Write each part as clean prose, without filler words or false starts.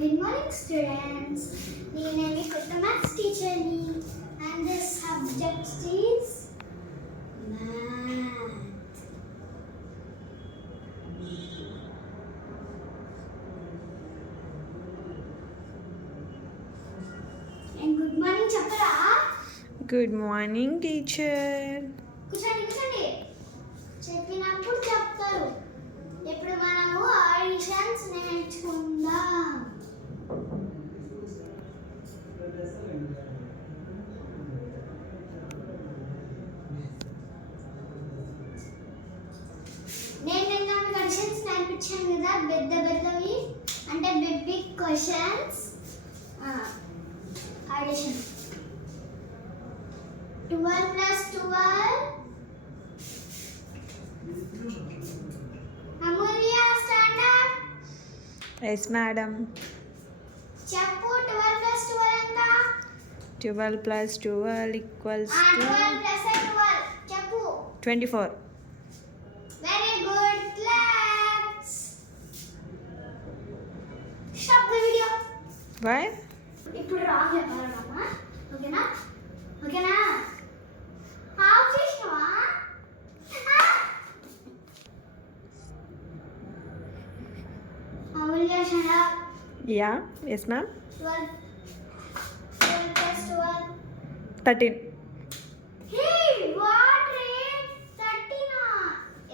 Good morning, students. నేను కొత్త మ్యాథ్స్ టీచర్ని and this subject is math. And good morning చెప్పరా? Good morning, teacher. కూర్చోండి. చెప్పినప్పుడు చెప్తారు. ఇప్పుడు మనము ఆడిషన్స్ నేర్చుకుందాం. నేను మీకు ఆడిషన్స్ నేర్పించాను కదా, పెద్దవి అంటే బిగ్ క్వశ్చన్స్. ఆడిషన్ 12 plus 12. Amulya, stand up. Yes, madam. Chappu 12 plus 12 enta? 12 plus 12 equals to 12 plus 12. Chappu. 24. Very good. Claps. Stop the video. Why? ఇప్పుడు రాంగ్ చెప్పాలమ్మా. ఓకేనా? ఆఫ్ చేసినావా? Amulya, stand up. Yeah. Yes, ma'am. 12 plus 12. 13. Hey, what rate? 13.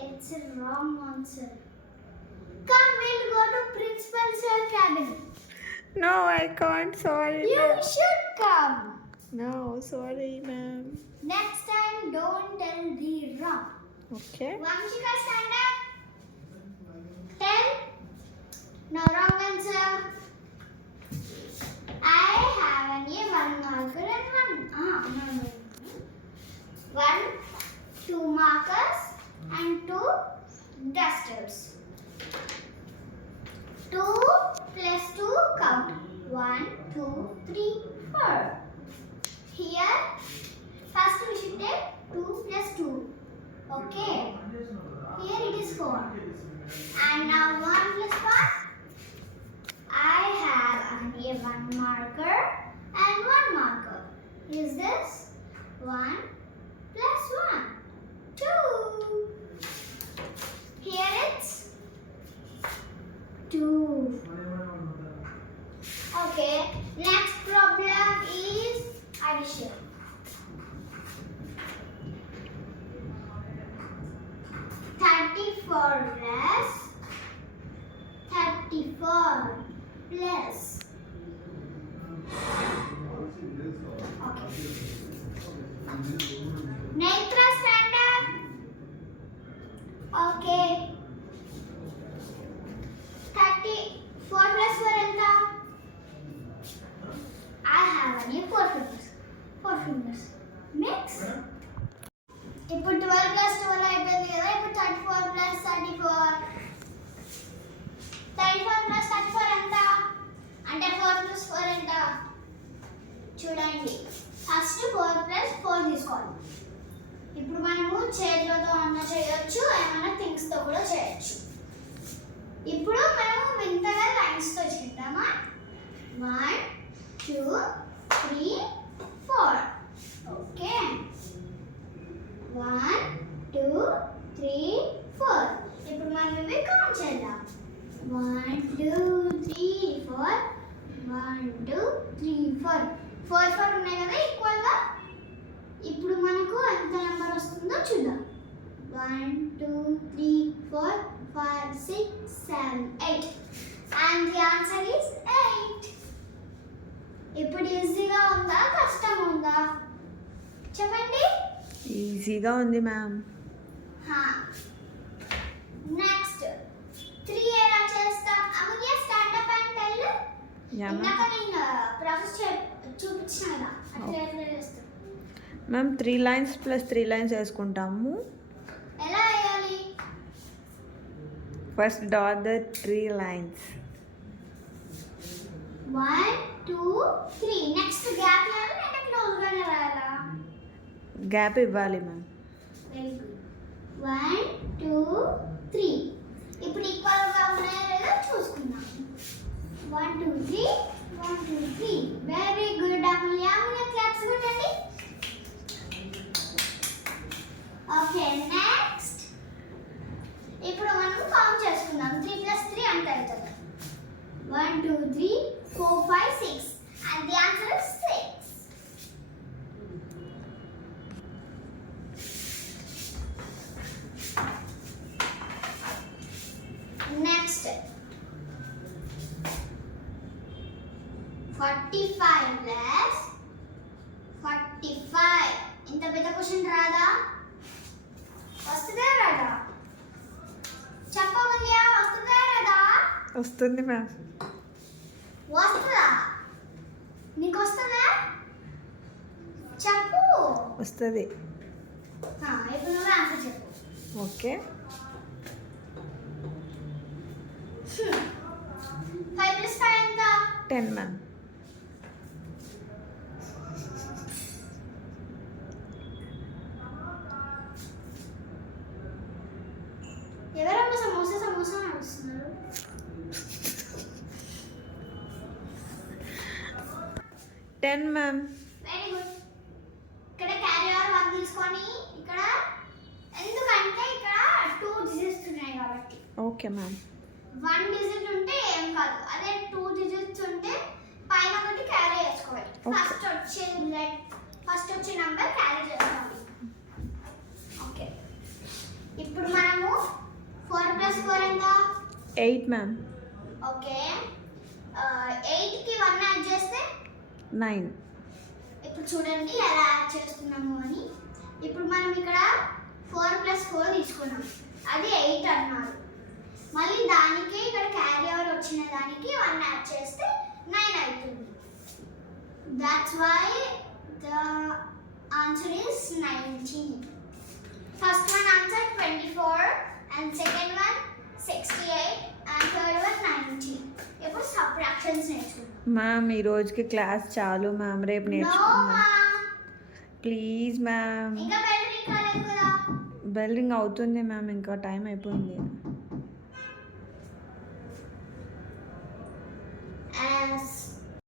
It's a wrong answer. Come, we'll go to principal sir cabin. No, I can't. Sorry, You ma'am. should come. No, sorry, ma'am. Next time, don't tell the wrong. Okay. Vamshika, stand up. 10. No, wrong answer. I have only one marker and one. No. 1, 2 markers and 2 dusters. 2 plus 2 count. 1, 2, 3, 4. Here, first we should take 2 plus 2. Okay. Here it is 4. And now 1 plus 1. I have only one marker and one marker. Is this 1 plus 1? 2. Here it's 2. Okay, next problem is addition. Thirty-four plus 34 plus. Okay. Netra, stand up. Okay. 34 plus 4 enta? I have only 4 fingers. 4 fingers. Mix. ఇప్పుడు 12 plus 12 అయిపోయింది కదా, ఇప్పుడు 34 plus 34. 34 plus 34 ఎంత? అంటే 4 plus 4 ఎంత? చూడండి, ఫస్ట్ 4 plus 4 తీసుకోవాలి. ఇప్పుడు మనము చేతులతో అన్న చేయొచ్చు, ఏమైనా థింగ్స్తో కూడా చేయొచ్చు. ఇప్పుడు మనము వింతగా లైన్స్తో చేద్దామా? 1, 2, 3, 4. ఓకే, 1, 2, 3, 4. ఇప్పుడు మనం ఇవి కౌంట్ చేద్దాం. 1, 2, 3, 4. 1, 2, 3, 4. 4 4 ఉన్నాయి కదా ఈక్వల్గా. ఇప్పుడు మనకు ఎంత నెంబర్ వస్తుందో చూద్దాం. 1, 2, 3, 4, 5, 6, 7, 8. And the answer is 8. ఇప్పుడు ఈజీగా ఉందా, కష్టం ఉందా చెప్పండి? ఈజీగా ఉంది, మ్యామ్. నెక్స్ట్ 3 ఎలా చేస్తాం? అమూల్య, స్టాండ్ అప్ అండ్ టెల్. ఇందాక నేను ప్రాసెస్ చూపించాను కదా, అట్లా ఎట్లా చేస్తాం? మ్యామ్ 3 lines plus 3 lines వేసుకుంటాము. ఎలా వేయాలి? ఫస్ట్ డాట్ ద 3 lines. 1, 2, 3. నెక్స్ట్ గ్యాప్ ఇవ్వాలి లేదా క్లోజ్ గానే రాయాలా? గ్యాప్ ఇవ్వాలి మ్యామ్. Very good. 1, 2, 3. ఇప్పుడు ఈక్వల్ గా ఉన్నాయో లేదో చూసుకుందాం. 1, 2, 3. 1, 2, 3, 4, 5, 6. And the answer is 6. Next. 45 less 45. ఇంత పెద్ద క్వశ్చన్ రాదా? వస్తుందా రాదా? చెప్పమయ్యా, వస్తుందా రాదా? వస్తుంది మ్యామ్. వస్తుందా? నీకు వస్తుందా? చెప్పు. వస్తుంది. ఇప్పుడు నువ్వు ఆన్సర్ చెప్పు. ఓకే. 5 plus 5 ఎంత? 10 మ్యామ్. ఎవరమ్మ సమోసా సమోసా నడుస్తున్నారు? మ్యామ్. Very good. ఇక్కడ క్యారీ ఓవర్ 1 తీసుకొని ఇక్కడ ఎందుకంటే ఇక్కడ 2 డిజిట్స్ ఉన్నాయి కాబట్టి. Okay ma'am. 1 డిజిట్ ఉంటే ఏం కాదు, అదే 2 డిజిట్స్ ఉంటే పైన ఒకటి క్యారీ చేసుకోవాలి. ఫస్ట్ వచ్చే నంబర్ క్యారీ చేసుకోవాలి. ఓకే, ఇప్పుడు మనము 4 plus 4 ఎంత? 8 మ్యామ్. ఓకే, 8కి 1 యాడ్ చేస్తే 9. ఇప్పుడు చూడండి ఎలా యాడ్ చేస్తున్నాము అని. ఇప్పుడు మనం ఇక్కడ 4 plus 4 తీసుకున్నాం, అది 8 అన్నారు. మళ్ళీ దానికి ఇక్కడ క్యారీ ఓవర్ వచ్చిన దానికి 1 యాడ్ చేస్తే 9 అవుతుంది. That's why the answer is 19. First one answer 24 and second one 68 and third one 90. ఇప్పుడు సబ్ట్రాక్షన్స్ నేర్చుకుందాం. మ్యామ్ ఈ రోజుకి క్లాస్ చాలు మ్యామ్, రేపు No, నేర్చుకుందాం ma. Please ma'am. ఇంకా బెల్ రింగ్ కాలేదు కదా? బెల్ రింగ్ అవుతుంది మ్యామ్, ఇంకా టైం అయిపోయింది.